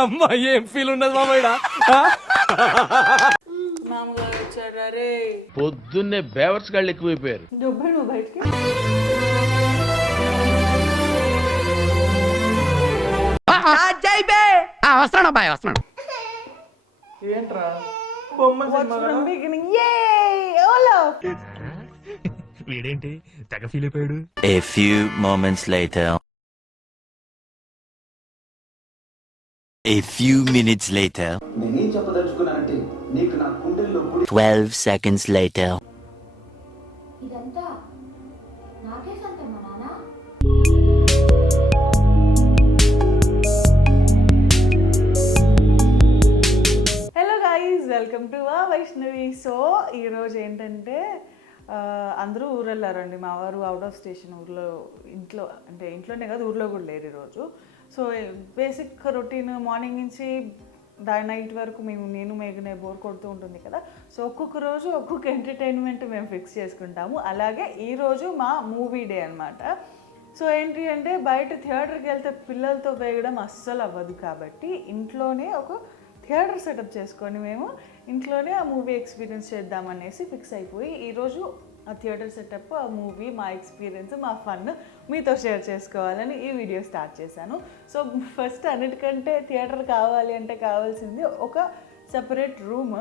అమ్మ ఏం ఫీల్ ఉన్నది మామయ్య. మామగారు వచ్చారా రే? పొద్దున్నే బేవర్స్ గాళ్ళు ఎక్కువైపోయారు. దుబ్బే నువ్వు బయటికి. వస్తున్నాడు అబ్బాయి వస్తున్నాడు. ఏంట్రా బొమ్మల సినిమా కదా? వీడేంటి తెగ ఫీల్ అయిపోయాడు. A few moments later. A few minutes later. 12 seconds later. ఇదంతా నాకే సొంతమా నాన్న? Hello guys, welcome to Vaishnavi. So ఈరోజు ఏంటంటే అందరూ ఊరు వెళ్ళారండి. మా వారు అవుట్ ఆఫ్ స్టేషన్, ఊర్లో ఇంట్లో అంటే ఇంట్లోనే కాదు ఊర్లో కూడా లేరు ఈరోజు. సో బేసిక్ రొటీన్ మార్నింగ్ నుంచి నైట్ వరకు నేను మేఘనే బోర్ కొడుతూ ఉంటుంది కదా. సో ఒక్కొక్క రోజు ఒక్కొక్క ఎంటర్టైన్మెంట్ మేము ఫిక్స్ చేసుకుంటాము. అలాగే ఈరోజు మా మూవీ డే అనమాట. సో ఏంటి అంటే బయట థియేటర్కి వెళ్తే పిల్లలతో వేయడం అస్సలు అవ్వదు, కాబట్టి ఇంట్లోనే ఒక థియేటర్ సెటప్ చేసుకొని మేము ఇంట్లోనే ఆ మూవీ ఎక్స్పీరియన్స్ చేద్దామనేసి ఫిక్స్ అయిపోయి ఈరోజు ఆ థియేటర్ సెటప్, ఆ మూవీ, మా ఎక్స్పీరియన్స్, మా ఫన్ మీతో షేర్ చేసుకోవాలని ఈ వీడియో స్టార్ట్ చేశాను. సో ఫస్ట్ అన్నిటికంటే థియేటర్ కావాలి అంటే కావాల్సింది ఒక సపరేట్ రూమ్.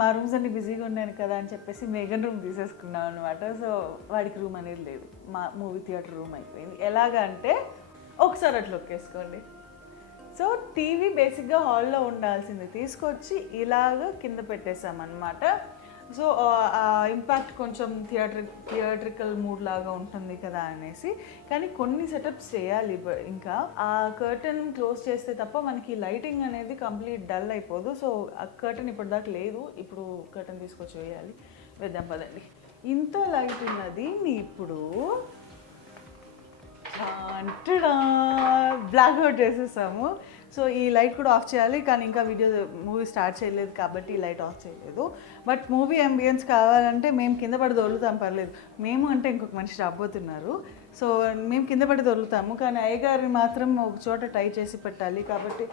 మా రూమ్స్ అన్ని బిజీగా ఉన్నాను కదా అని చెప్పేసి మేఘన్ రూమ్ తీసేసుకున్నాం అనమాట. సో వాడికి రూమ్ అనేది లేదు, మా మూవీ థియేటర్ రూమ్ అయిపోయింది. ఎలాగంటే ఒకసారి అట్లా ఒక్కేసుకోండి. సో టీవీ బేసిక్గా హాల్లో ఉండాల్సింది తీసుకొచ్చి ఇలాగ కింద పెట్టేసామన్నమాట. సో ఇంపాక్ట్ కొంచెం థియేట్రికల్ మూడ్ లాగా ఉంటుంది కదా అనేసి. కానీ కొన్ని సెటప్స్ చేయాలి ఇంకా. ఆ కర్టన్ క్లోజ్ చేస్తే తప్ప మనకి లైటింగ్ అనేది కంప్లీట్ డల్ అయిపోదు. సో ఆ కర్టన్ ఇప్పటిదాకా లేదు, ఇప్పుడు కర్టన్ తీసుకొచ్చి వేయాలి. వేద్దాం పదండి. ఇంత లైట్ ఉన్నది ఇప్పుడు బ్లాక్ అవుట్ చేసేసాము. సో ఈ లైట్ కూడా ఆఫ్ చేయాలి, కానీ ఇంకా మూవీ స్టార్ట్ చేయలేదు కాబట్టి ఈ లైట్ ఆఫ్ చేయలేదు. బట్ మూవీ అంబియన్స్ కావాలంటే మేము కింద పడి దొరుకుతాం, పర్లేదు. మేము అంటే ఇంకొక మనిషి రాబోతున్నారు. సో మేము కింద పడి దొరుకుతాము, కానీ అయ్యగారిని మాత్రం ఒక చోట టై చేసి పెట్టాలి. కాబట్టి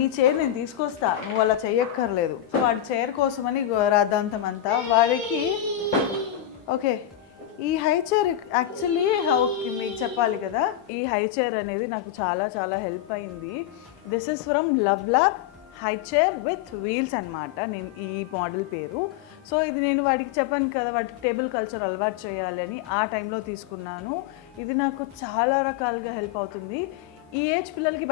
నీ చైర్ నేను తీసుకొస్తా, నువ్వు అలా చెయ్యక్కర్లేదు. సో వాడి చైర్ కోసమని రాద్దాంతం అంతా వాడికి. ఓకే, ఈ హై చైర్ యాక్చువల్లీ మీకు చెప్పాలి కదా, ఈ హై చైర్ అనేది నాకు చాలా చాలా హెల్ప్ అయింది. This is from love lab high chair with wheels అనమాట. నేను ఈ మోడల్ పేరు. సో ఇది నేను వాడికి చెప్పాను కదా, వాడికి టేబుల్ కల్చర్ అలవాటు చేయాలని ఆ టైంలో తీసుకున్నాను. ఇది నాకు చాలా రకాలుగా హెల్ప్ అవుతుంది. ఈ ఏజ్ పిల్లలకి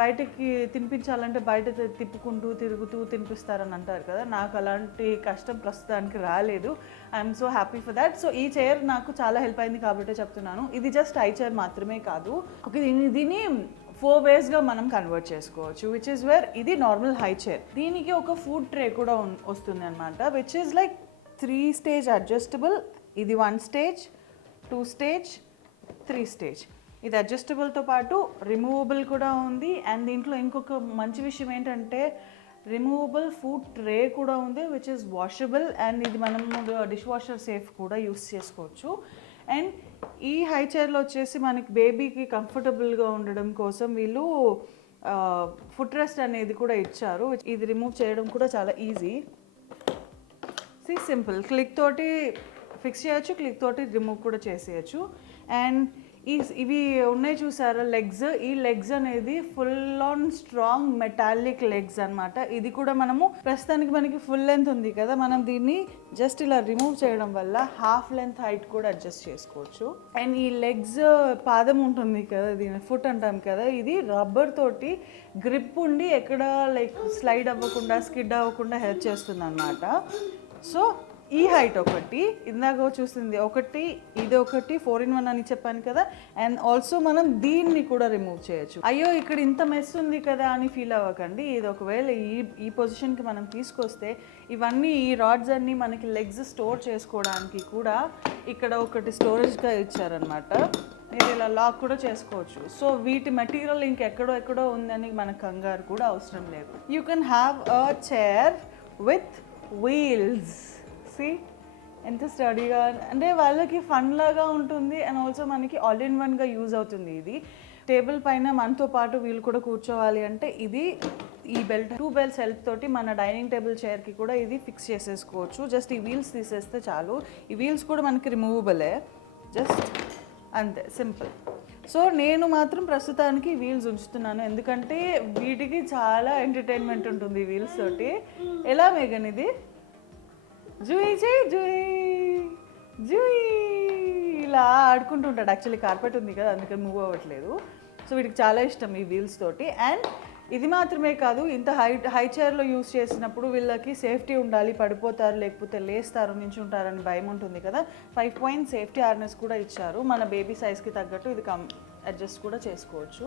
బయటకి తినిపించాలంటే బయట తిప్పుకుంటూ తిరుగుతూ తినిపిస్తారని అంటారు కదా. నాకు అలాంటి కష్టం ప్రస్తుతానికి రాలేదు. I'm so happy for that. So ఈ చైర్ నాకు చాలా హెల్ప్ అయింది కాబట్టి చెప్తున్నాను. ఇది జస్ట్ హై చైర్ మాత్రమే కాదు, దీన్ని 4 వేస్గా మనం కన్వర్ట్ చేసుకోవచ్చు. విచ్ ఇస్ వేర్ ఇది నార్మల్ హై చైర్. దీనికి ఒక ఫుడ్ ట్రే కూడా వస్తుంది అనమాట, which is like 3 stage adjustable. ఇది 1 స్టేజ్, 2 స్టేజ్, 3 స్టేజ్. ఇది అడ్జస్టబుల్తో పాటు రిమూవబుల్ కూడా ఉంది. అండ్ దీంట్లో ఇంకొక మంచి విషయం ఏంటంటే రిమూవబుల్ ఫుడ్ ట్రే కూడా ఉంది, విచ్ ఇస్ వాషబుల్. అండ్ ఇది మనం డిష్ వాషర్ సేఫ్ కూడా యూస్ చేసుకోవచ్చు. అండ్ ఈ హై చైర్లో వచ్చేసి మనకి బేబీకి కంఫర్టబుల్గా ఉండడం కోసం వీళ్ళు ఫుట్ రెస్ట్ అనేది కూడా ఇచ్చారు. ఇది రిమూవ్ చేయడం కూడా చాలా ఈజీ. సింపుల్ క్లిక్ తోటి ఫిక్స్ చేయొచ్చు, క్లిక్ తోటి రిమూవ్ కూడా చేసేయచ్చు. అండ్ ఇవి ఉన్నాయి చూసారా లెగ్స్, ఈ లెగ్స్ అనేది full on strong metallic legs అనమాట. ఇది కూడా మనము ప్రస్తుతానికి మనకి ఫుల్ లెంత్ ఉంది కదా, మనం దీన్ని జస్ట్ ఇలా రిమూవ్ చేయడం వల్ల హాఫ్ లెంత్ హైట్ కూడా అడ్జస్ట్ చేసుకోవచ్చు. అండ్ ఈ లెగ్స్ పాదం ఉంటుంది కదా, దీని ఫుట్ అంటాం కదా, ఇది రబ్బర్ తోటి గ్రిప్ ఉండి ఎక్కడ లైక్ స్లైడ్ అవ్వకుండా స్కిడ్ అవ్వకుండా హెల్ప్ చేస్తుంది అనమాట. సో ఈ హైట్ ఒకటి, ఇందాక చూస్తుంది ఒకటి, ఇది ఒకటి 4-in-1 అని చెప్పాను కదా. అండ్ ఆల్సో మనం దీన్ని కూడా రిమూవ్ చేయొచ్చు. అయ్యో ఇక్కడ ఇంత మెస్ ఉంది కదా అని ఫీల్ అవ్వకండి. ఇది ఒకవేళ ఈ పొజిషన్కి మనం తీసుకొస్తే ఇవన్నీ ఈ రాడ్స్ అన్నీ మనకి లెగ్స్ స్టోర్ చేసుకోవడానికి కూడా ఇక్కడ ఒకటి స్టోరేజ్గా ఇచ్చారనమాట. మీరు ఇలా లాక్ కూడా చేసుకోవచ్చు. సో వీటి మెటీరియల్ ఇంకెక్కడో ఉందని మన కంగారు కూడా అవసరం లేదు. You can have a chair with wheels. ఎంత స్టడీగా అంటే వాళ్ళకి ఫన్ లాగా ఉంటుంది. అండ్ ఆల్సో మనకి ఆల్ ఇన్ వన్గా యూజ్ అవుతుంది ఇది. టేబుల్ పైన మనతో పాటు వీళ్ళు కూడా కూర్చోవాలి అంటే ఇది ఈ బెల్ట్ 2 బెల్ట్స్ హెల్ప్ తోటి మన డైనింగ్ టేబుల్ చైర్కి కూడా ఇది ఫిక్స్ చేసేసుకోవచ్చు. జస్ట్ ఈ వీల్స్ తీసేస్తే చాలు. ఈ వీల్స్ కూడా మనకి రిమూవబులే, జస్ట్ అంతే సింపుల్. సో నేను మాత్రం ప్రస్తుతానికి వీల్స్ ఉంచుతున్నాను, ఎందుకంటే వీటికి చాలా ఎంటర్టైన్మెంట్ ఉంటుంది ఈ వీల్స్ తోటి. ఎలా మేఘన్ ఇది జూయి చేయి జూయి జూయి ఇలా ఆడుకుంటుంటాడు. యాక్చువల్లీ కార్పెట్ ఉంది కదా అందుకని మూవ్ అవ్వట్లేదు. సో వీటికి చాలా ఇష్టం ఈ వీల్స్ తోటి. అండ్ ఇది మాత్రమే కాదు, ఇంత హై చైర్లో యూస్ చేసినప్పుడు వీళ్ళకి సేఫ్టీ ఉండాలి, పడిపోతారు లేకపోతే లేస్తారు నించుంటారని భయం ఉంటుంది కదా. 5 పాయింట్ సేఫ్టీ హార్నెస్ కూడా ఇచ్చారు. మన బేబీ సైజ్కి తగ్గట్టు ఇది అడ్జస్ట్ కూడా చేసుకోవచ్చు.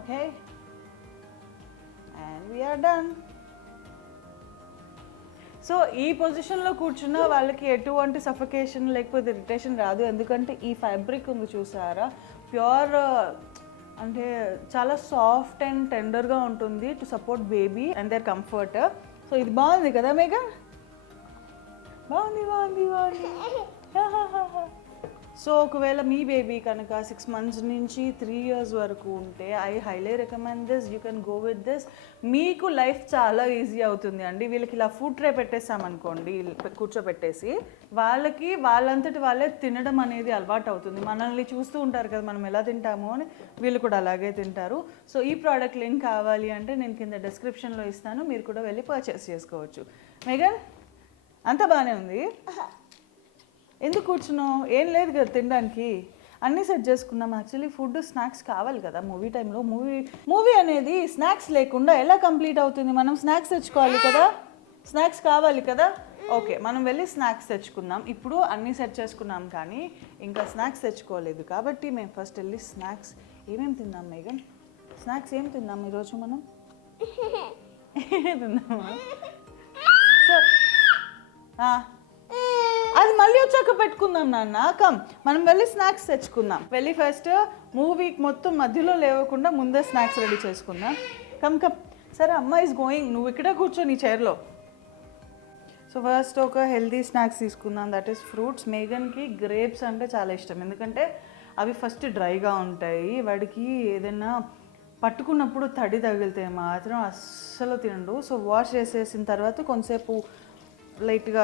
Okay and we're done. So ఈ పొజిషన్లో కూర్చున్న వాళ్ళకి ఎటువంటి సఫకేషన్ లేకపోతే ఇరిటేషన్ రాదు, ఎందుకంటే ఈ ఫ్యాబ్రిక్ ఉంది చూసారా, ప్యూర్ అంటే చాలా సాఫ్ట్ అండ్ టెండర్గా ఉంటుంది to support baby and their comfort. So ఇది బాగుంది కదా మేఘన్, బాగుంది బాగుంది బాగుంది. సో ఒకవేళ మీ బేబీ కనుక 6 months నుంచి 3 years వరకు ఉంటే I highly recommend this. You can go with this. మీకు లైఫ్ చాలా ఈజీ అవుతుంది అండి. వీళ్ళకి ఇలా ఫుడ్ ట్రే పెట్టేసామనుకోండి, కూర్చోబెట్టేసి వాళ్ళకి వాళ్ళంతటి వాళ్ళే తినడం అనేది అలవాటు అవుతుంది. మనల్ని చూస్తూ ఉంటారు కదా మనం ఎలా తింటామో అని, వీళ్ళు కూడా అలాగే తింటారు. సో ఈ ప్రోడక్ట్ లింక్ కావాలి అంటే నేను కింద డిస్క్రిప్షన్లో ఇస్తాను, మీరు కూడా వెళ్ళి పర్చేస్ చేసుకోవచ్చు. మేఘన్ అంతా బాగానే ఉంది, ఎందుకు కూర్చున్నావు? ఏం లేదు కదా తినడానికి, అన్నీ సెట్ చేసుకున్నాం. యాక్చువల్లీ ఫుడ్ స్నాక్స్ కావాలి కదా మూవీ టైంలో. మూవీ అనేది స్నాక్స్ లేకుండా ఎలా కంప్లీట్ అవుతుంది? మనం స్నాక్స్ తెచ్చుకోవాలి కదా, స్నాక్స్ కావాలి కదా. ఓకే మనం వెళ్ళి స్నాక్స్ తెచ్చుకుందాం. ఇప్పుడు అన్నీ సెట్ చేసుకున్నాం కానీ ఇంకా స్నాక్స్ తెచ్చుకోలేదు కాబట్టి మేము ఫస్ట్ వెళ్ళి స్నాక్స్ ఏమేమి తిందాం మేఘన్? స్నాక్స్ ఏం తిందాం ఈరోజు మనం? తిందామా? సో అది మళ్ళీ వచ్చాక పెట్టుకుందాం నాన్న. కమ్ మనం వెళ్ళి స్నాక్స్ తెచ్చుకుందాం. వెళ్ళి ఫస్ట్ మూవీకి మొత్తం మధ్యలో లేవకుండా ముందే స్నాక్స్ రెడీ చేసుకుందాం. Come come. సరే అమ్మ ఈజ్ గోయింగ్, నువ్వు ఇక్కడ కూర్చో నీ చైర్లో. సో ఫస్ట్ ఒక హెల్తీ స్నాక్స్ తీసుకుందాం, దట్ ఈస్ ఫ్రూట్స్. మేఘన్కి గ్రేప్స్ అంటే చాలా ఇష్టం, ఎందుకంటే అవి ఫస్ట్ డ్రైగా ఉంటాయి. వాడికి ఏదైనా పట్టుకున్నప్పుడు తడి తగిలితే మాత్రం అస్సలు తినడు. సో వాష్ చేసేసిన తర్వాత కొంతసేపు లైట్గా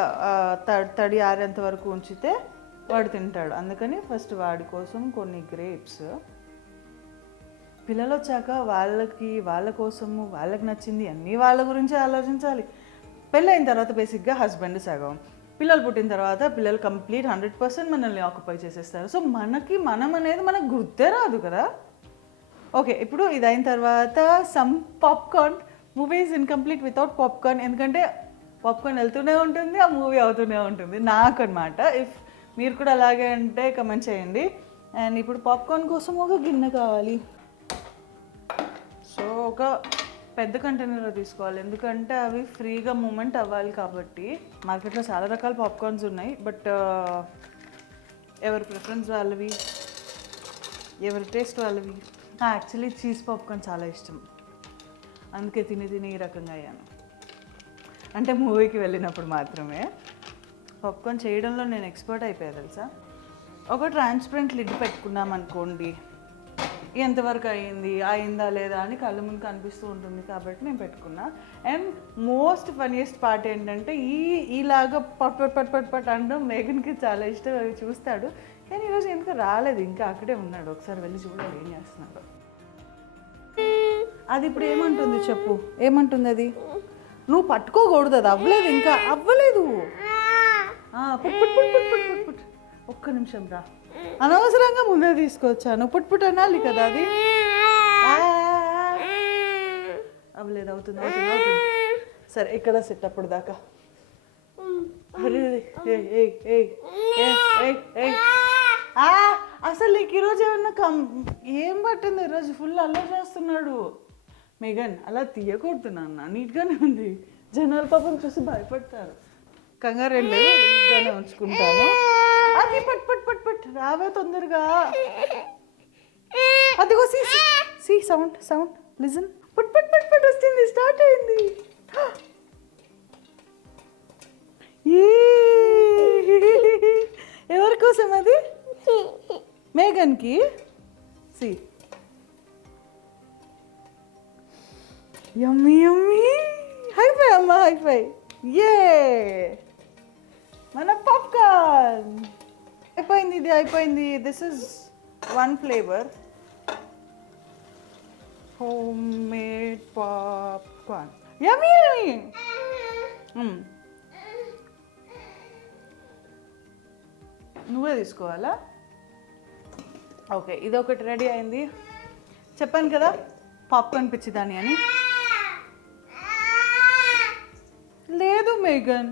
తడి ఆరేంత వరకు ఉంచితే వాడు తింటాడు. అందుకని ఫస్ట్ వాడి కోసం కొన్ని గ్రేప్స్. పిల్లలు వచ్చాక వాళ్ళ కోసము వాళ్ళకి నచ్చింది అన్నీ వాళ్ళ గురించి ఆలోచించాలి. పెళ్ళైన తర్వాత బేసిక్గా హస్బెండ్ సగం, పిల్లలు పుట్టిన తర్వాత పిల్లలు కంప్లీట్ 100% మనల్ని ఆక్యుపై చేసేస్తారు. సో మనం అనేది మనకు గుర్తే రాదు కదా. ఓకే ఇప్పుడు ఇది అయిన తర్వాత some popcorn. Movie is incomplete without popcorn, ఎందుకంటే పాప్కార్న్ వెళ్తూనే ఉంటుంది, ఆ మూవీ అవుతూనే ఉంటుంది నాకు అనమాట. ఇఫ్ మీరు కూడా అలాగే అంటే కమెంట్ చేయండి. అండ్ ఇప్పుడు పాప్కార్న్ కోసం ఒక గిన్నె కావాలి. సో ఒక పెద్ద కంటైనర్లో తీసుకోవాలి, ఎందుకంటే అవి ఫ్రీగా మూమెంట్ అవ్వాలి కాబట్టి. మార్కెట్లో చాలా రకాల పాప్కార్న్స్ ఉన్నాయి, బట్ ఎవరి ప్రిఫరెన్స్ వాళ్ళవి, ఎవరి టేస్ట్ వాళ్ళవి. యాక్చువల్లీ చీజ్ పాప్కార్న్ చాలా ఇష్టం, అందుకే తిని ఈ రకంగా అయ్యాను. అంటే మూవీకి వెళ్ళినప్పుడు మాత్రమే. పాప్కార్న్ చేయడంలో నేను ఎక్స్పర్ట్ అయిపోయాను తెలుసా. ఒక ట్రాన్స్పరెంట్ లిడ్ పెట్టుకున్నాం అనుకోండి, ఎంతవరకు అయిందా లేదా అని కళ్ళ ముందు కనిపిస్తూ ఉంటుంది కాబట్టి నేను పెట్టుకున్నా. అండ్ మోస్ట్ ఫన్నీయెస్ట్ పార్ట్ ఏంటంటే ఈలాగా పట్ అనడం మేఘన్కి చాలా ఇష్టం, అవి చూస్తాడు. కానీ ఈరోజు ఎందుకు రాలేదు, ఇంకా అక్కడే ఉన్నాడు. ఒకసారి వెళ్ళి చూడాలి ఏం చేస్తున్నాడు. అది ఇప్పుడు ఏమంటుంది చెప్పు, ఏమంటుంది అది? నువ్వు పట్టుకోకూడదు, అది అవ్వలేదు, ఇంకా అవ్వలేదు. పుట్ ఒక్క నిమిషం రా, అనవసరంగా ముందే తీసుకొచ్చాను. పుట్ అనాలి కదా అది. అవ్వలేదు, అవుతుంది. సరే ఇక్కడ సెట్ అప్పుడు దాకా. అసలు నీకు ఈరోజు ఏమన్నా ఏం పట్టింది? ఈరోజు ఫుల్ అల్లరి చేస్తున్నాడు. మేఘన్ అలా తీయకూడదు నాన్న, నీట్గానే ఉంది. జనాలు పాపం చూసి భయపడతారు. కంగారు ఏం లేదు, నీట్గానే ఉంచుకుంటాను. అది పట్ రావే తొందరగా. అదిగో సి సౌండ్ లిజన్. పట్ వస్తుంది, స్టార్ట్ అయింది. ఎవరి కోసం అది? మేఘన్కి. see. Yummy, yummy. High five, Amma, high five. Yay! Mana popcorn. అయిపోయింది. This is one flavor. Homemade popcorn. Yummy, yummy. నువ్వే తీసుకోవాలా? ఓకే, ఇది ఒకటి రెడీ అయింది. చెప్పాను కదా పాప్కార్న్ పిచ్చిదాని అని. లేదు మేఘన్,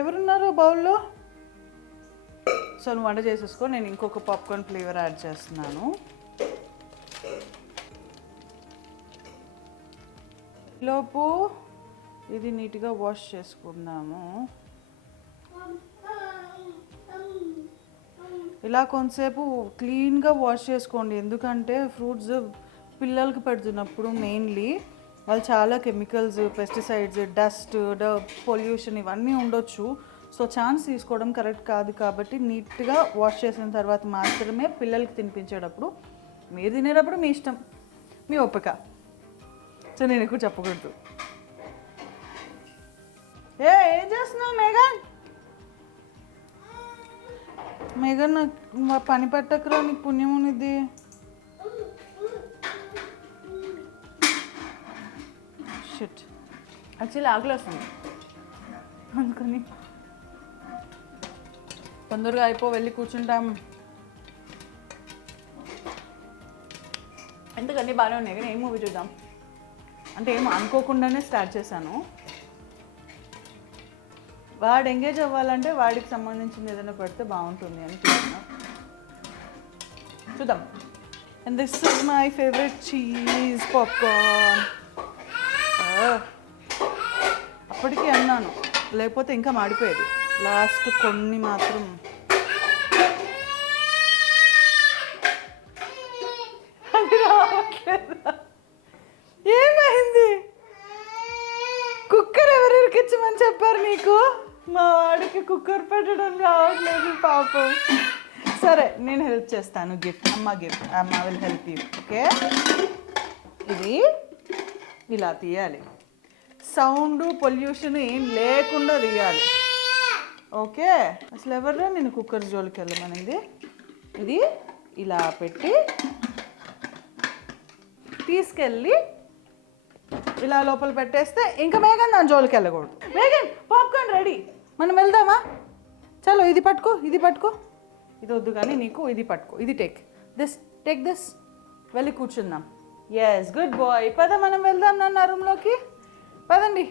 ఎవరున్నారు బౌల్లో? సో నువ్వు వంట చేసేసుకో, నేను ఇంకొక పాప్కార్న్ ఫ్లేవర్ యాడ్ చేస్తున్నాను. లోపు ఇది నీట్గా వాష్ చేసుకుందాము. ఇలా కొంతసేపు క్లీన్గా వాష్ చేసుకోండి, ఎందుకంటే ఫ్రూట్స్ పిల్లలకి పెడుతున్నప్పుడు మెయిన్లీ వాళ్ళు చాలా కెమికల్స్, పెస్టిసైడ్స్, డస్ట్, పొల్యూషన్ ఇవన్నీ ఉండొచ్చు. సో ఛాన్స్ తీసుకోవడం కరెక్ట్ కాదు. కాబట్టి నీట్గా వాష్ చేసిన తర్వాత మాత్రమే పిల్లలకి తినిపించేటప్పుడు. మీరు తినేటప్పుడు మీ ఇష్టం, మీ ఓపిక. సో నేను ఎక్కువ చెప్పకూడదు. ఏం చేస్తున్నావు మేఘన్? మేఘన్, నాకు పని పెట్టకరా, నీకు పుణ్యం ఉన్నది. షిట్, యాక్చువల్లీ ఆకలి వస్తుంది అందుకని తొందరగా వెళ్ళి కూర్చుంటాం. ఎందుకన్నీ బాగానే ఉన్నాయి కానీ ఏం మూవీ చూద్దాం అంటే ఏం అనుకోకుండానే స్టార్ట్ చేశాను. వాడు ఎంగేజ్ అవ్వాలంటే వాడికి సంబంధించింది ఏదైనా పెడితే బాగుంటుంది అని చూద్దాం. And this is my favourite cheese popcorn. అప్పటికీ అన్నాను, లేకపోతే ఇంకా మాడిపోయేది. లాస్ట్ కొన్ని మాత్రం అది రావట్లేదా? ఏమైంది? కుక్కర్ ఎవరెవరికి ఇచ్చమని చెప్పారు నీకు? మా వాడికి కుక్కర్ పెట్టడం రావట్లేదు పాపం. సరే, నేను హెల్ప్ చేస్తాను. గిఫ్ట్ అమ్మ విల్ హెల్ప్ యూ. ఓకే, ఇది ఇలా తీయాలి, సౌండ్ పొల్యూషన్ ఏం లేకుండా తీయాలి. ఓకే, అసలు ఎవరు నేను కుక్కర్ జోలికి వెళ్ళమనింది? ఇది ఇలా పెట్టి తీసుకెళ్ళి ఇలా లోపల పెట్టేస్తే ఇంకా మేఘన్ దాని జోలికి వెళ్ళకూడదు. మేఘన్, పాప్కార్న్ రెడీ, మనం వెళ్దామా? చలో, ఇది పట్టుకో, ఇది వద్దు కానీ నీకు ఇది పట్టుకో. ఇది టేక్ దిస్, వెళ్ళి కూర్చుందాం. Yes, good boy. పద మనం వెళ్దాం నాన్న రూమ్లోకి. పదండి.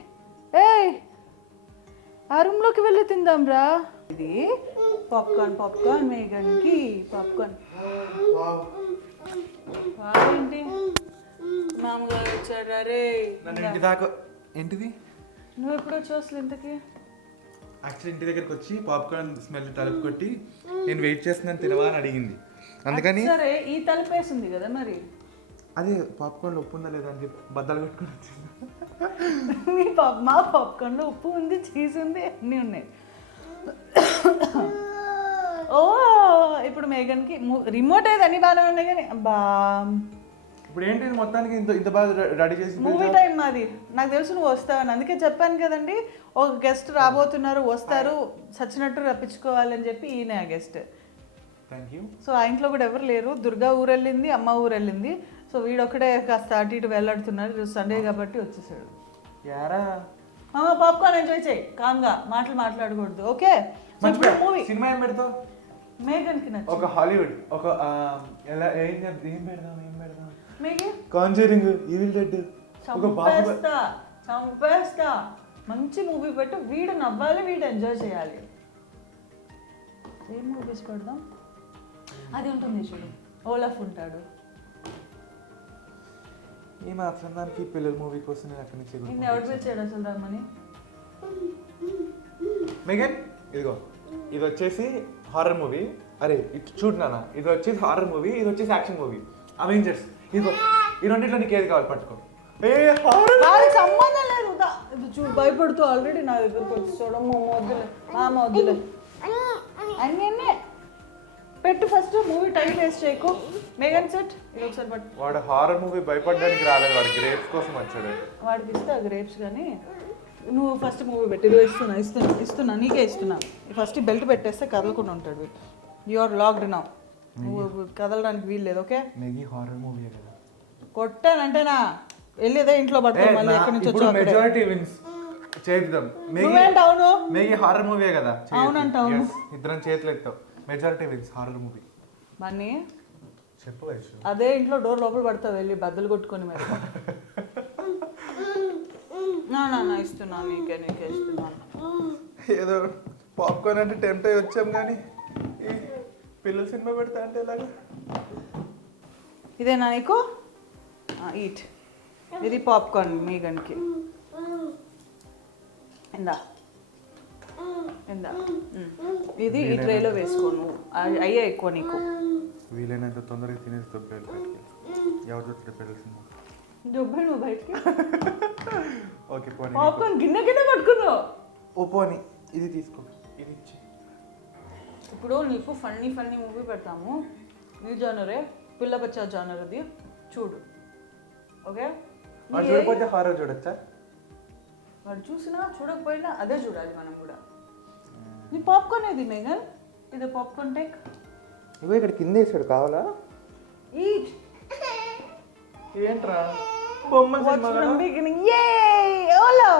ఆ రూమ్లోకి వెళ్ళి తిందాం రా. ఇది పాప్కార్న్ మేఘన్కి పాప్కార్న్. ఏంటి మామగారు వచ్చారా? రే, ఇంటి దాకా ఏంటిది? నువ్వు ఎప్పుడు వచ్చావు అసలు ఇంతకి? యాక్చువల్లీ ఇంటి దగ్గరికి వచ్చి పాప్కార్న్ స్మెల్ తలుపు కొట్టి నేను వెయిట్ చేస్తున్నాను తినవా అని అడిగింది. అందుకని సరే, ఈ తలుపు వేసింది కదా మరి. అదే పాప్కార్న్లో ఉప్పు ఉందా లేదా అని చెప్పి బద్దలు కట్టుకొని వచ్చింది. మా పాప్కార్న్లో ఉప్పు ఉంది, చీజ్ ఉంది, అన్నీ ఉన్నాయి. ఓ, ఇప్పుడు మేఘన్కి రిమోట్ అయితే అన్ని బాగానే ఉన్నాయి కానీ అబ్బా, ఇప్పుడు ఏంటి మొత్తానికి ఇంత బాగా రెడీ చేసి మూవీ టైం మాది. నాకు తెలుసు నువ్వు వస్తావని, అందుకే చెప్పాను కదండి. ఒక గెస్ట్ రాబోతున్నారు, వస్తారు, చచ్చినట్టు రప్పించుకోవాలని చెప్పి ఈయన ఆ గెస్ట్. Thank you. సో ఆ ఇంట్లో కూడా ఎవరు లేరు. దుర్గా ఊరు వెళ్ళింది, అమ్మ ఊరు వెళ్ళింది. సో వీడొక్కడే కాస్త అటు ఇటు వెళ్ళాడుతున్నారు. ఈరోజు సండే కాబట్టి వచ్చేసాడు. యారా పాప్కార్న్ ఎంజాయ్ చేయి, కామ్గా మాట్లాడకూడదు. ఓకే, మూవీ సినిమా ఏం పెడతావు? మేఘన్కి నచ్చి ఒక హాలీవుడ్, ఒక ఏం పెడదాం మేఘన్ కాంజరింగ్, ఈవిల్ డెడ్, ఒక చంపేస్తా. మంచి మూవీ పెట్టు, వీడు నవ్వాలి, వీడు ఎంజాయ్ చేయాలి. ఏం మూవీస్ పెడదాం? అది ఉంటుంది చూడు, ఓలాఫ్ ఉంటాడు. ఈ మాత్రం దానికి పిల్లల మూవీ కోసం నేను అక్కడి నుంచి నిన్ను ఎవరు పిలిచాడు అసలు రమ్మని? మేఘన్, ఇదిగో ఇది వచ్చేసి హారర్ మూవీ. అరే ఇటు చూడు నాన్న, ఇది వచ్చేసి హారర్ మూవీ, ఇది వచ్చేసి యాక్షన్ మూవీ, అవెంజర్స్. ఇదిగో ఈ రెండింటిలో నీకు ఏది కావాలి పట్టుకో. వాళ్ళకి సంబంధం లేదు. ఇది చూడు, భయపడుతూ ఆల్రెడీ నా దగ్గరకు వచ్చి చూడమ్మ వద్దులే, వద్దులే. అన్నీ పెట్టు ఫస్ట్ మూవీ టైం వేస్ట్ చేయకు. మేఘన్ సెట్ ఇది ఒకసారి పట్టు. వాడు హారర్ మూవీ భయపడడానికి రాలేదు, వాడు గ్రేప్స్ కోసం వచ్చాడు. వాడికి ఇస్తా గ్రేప్స్ కానీ నువ్వు ఫస్ట్ మూవీ పెట్టి ఇదిగో ఇస్తున్నా నీకే ఇస్తున్నా. ఫస్ట్ బెల్ట్ పెట్టేస్తే కదలకుండా ఉంటాడు. You are locked now. నువ్వు కదలడానికి వీలు లేదు. ఓకే మేఘీ హారర్ మూవీ కదా. కొట్టానంటేనా వెళ్ళేదే ఇంట్లో పట్టుకో మళ్ళీ ఎక్కడి నుంచి ఇప్పుడు వచ్చావు అక్కడే. మెజారిటీ విన్స్ చేద్దాం. నువ్వేంటి అవును మేఘీ హారర్ మూవీ కదా. అవునంట, అవును. Yes. ఇద్దరం చేతులు ఎత్తాం. Majority wins horror movie. Bunny చెప్పు వైషు. అదే ఇంట్లో డోర్ లోపల పడతావు వెళ్ళి బద్దలు కొట్టుకొని మరి. నా ఇస్తున్నాను నీకే ఇస్తున్నాను. ఏదో పాప్కార్న్ అంటే టెంప్ట్ అయ్యి వచ్చాం కానీ ఈ పిల్లల సినిమా పెడతా అంటే ఎలాగా? ఇదేనా నీకు? ఈట్. ఇది పాప్కార్న్ మీగన్కి. ఇందా ఇది ఈ ట్రేలో వేసుకోను. అయ్యే ఎక్కువ నీకు. వీలైనంత తొందరగా తినేసి దొబ్బేయాలి బయటికి. ఎవరు చూస్తే పిల్లల సినిమా దొబ్బే నువ్వు బయటికి. ఓకే పోనీ. పాప్కార్న్ గిన్నె పట్టుకున్నావు. ఓ పోనీ ఇది తీసుకో, ఇది ఇచ్చి. ఇప్పుడు నీకు ఫన్నీ మూవీ పెడతాము. నీ జానరే పిల్ల బచ్చా జానర్ అది చూడు. ఓకే వాడు చూడకపోతే హారర్ చూడొచ్చా? వాడు చూసినా చూడకపోయినా అదే చూడాలి మనం కూడా. నీ పాప్కార్న్ ఏది మేఘన్? ఇది పాప్కార్న్ టేక్. ఇవో ఇక్కడ కింద వేసాడు కావాలా? ఈట్. ఏంట్రా బొమ్మల సినిమా కదా?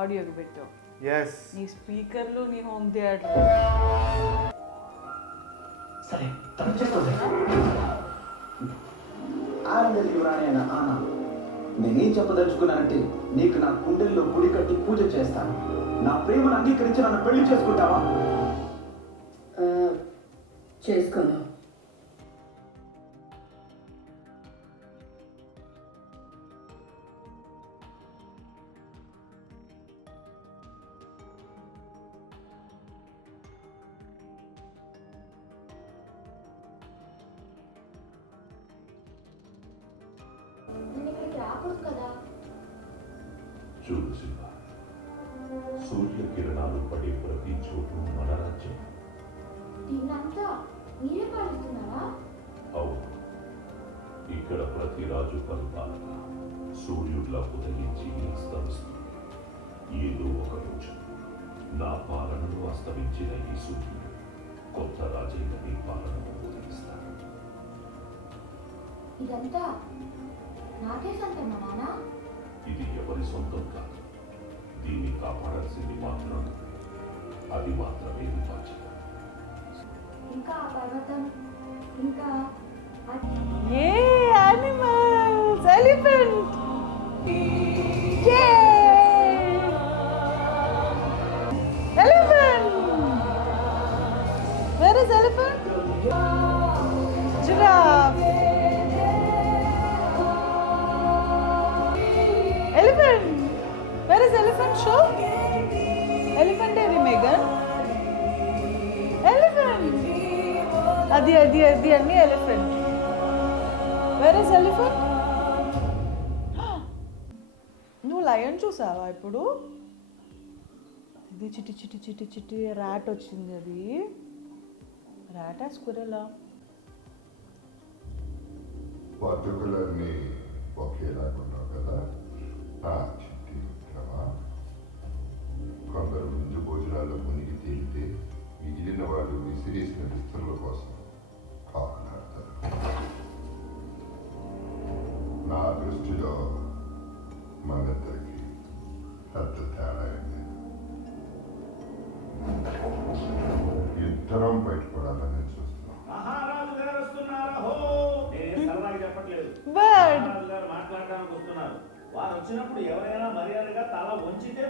ఆడియోకి పెట్టావు. yes నీ స్పీకర్లు నీ హోమ్ థియేటర్. సరే తప్పచేస్తుంది ఆనందరి యువరాణి అయిన ఆనా, నేనేం చెప్పదలుచుకున్నానంటే నీకు నా కుండెల్లో గుడి కట్టి పూజ చేస్తాను. నా ప్రేమను అంగీకరించి నన్ను పెళ్లి చేసుకుంటావా? చేసుకోను. నేను ఇక్కడికి రాకూడదు కదా. చూడు శివ, సూర్యకిరణాలు పడే ప్రతి చోటు మన రాజ్యం. దీన్నంతా మీరే పాలిస్తున్నారా? అవును, ఇక్కడ ప్రతి రాజు పరిపాలన సూర్యుడిలా ఉదయించి అస్తమిస్తుంది. ఏదో ఒక రోజు నా పాలనలో అస్తమించిన ఈ సూర్యుడు కొత్త రాజైన నీ పాలనను ఉదయిస్తాడు. ఇదంతా నాకే సొంతమా నాన్న? ఇది ఎవరి సొంతం కాదు. దీన్ని కాపాడాల్సింది మాత్రం నువ్వే. అది మాత్రమే నీ బాధ్యత. ఇంకా ఆ పర్వతం, ఇంకా ఏ animals elephant. Elephant. Where is elephant? Giraffe. Elephant. Where is elephant show? Elephant ఏది మేఘన్? ఎలిఫెంట్. అది అన్ని ఎలిఫెంట్. Where is elephant? నువ్వు లయన్ చూసావా ఇప్పుడు? ఇది చిట్టి చిట్టి చిట్టి చిట్టి ర్యాట్ వచ్చింది. అది ర్యాటా స్క్విరెలా? బతుకులన్నీ ఒకేలాగున్నావు కదా చిట్టి మిత్రమా. కొందరు ముందు భోజనాల్లో మునిగి తేలితే మిగిలిన వాళ్ళు విసిరేసిన విస్తరుల కోసం కాపాడతారు. నా దృష్టిలో మనిద్దరికి పెద్ద తేడా ఉంది. ఇద్దరం బయటపడాలని చూస్తున్నాం. మహారాజు గారు వస్తున్నారా? నేను సరదాగా చెప్పట్లేదు. బర్డ్. మహారాజు గారు మాట్లాడడానికి వస్తున్నారు. వారు వచ్చినప్పుడు ఎవరైనా మర్యాదగా తల వంచితే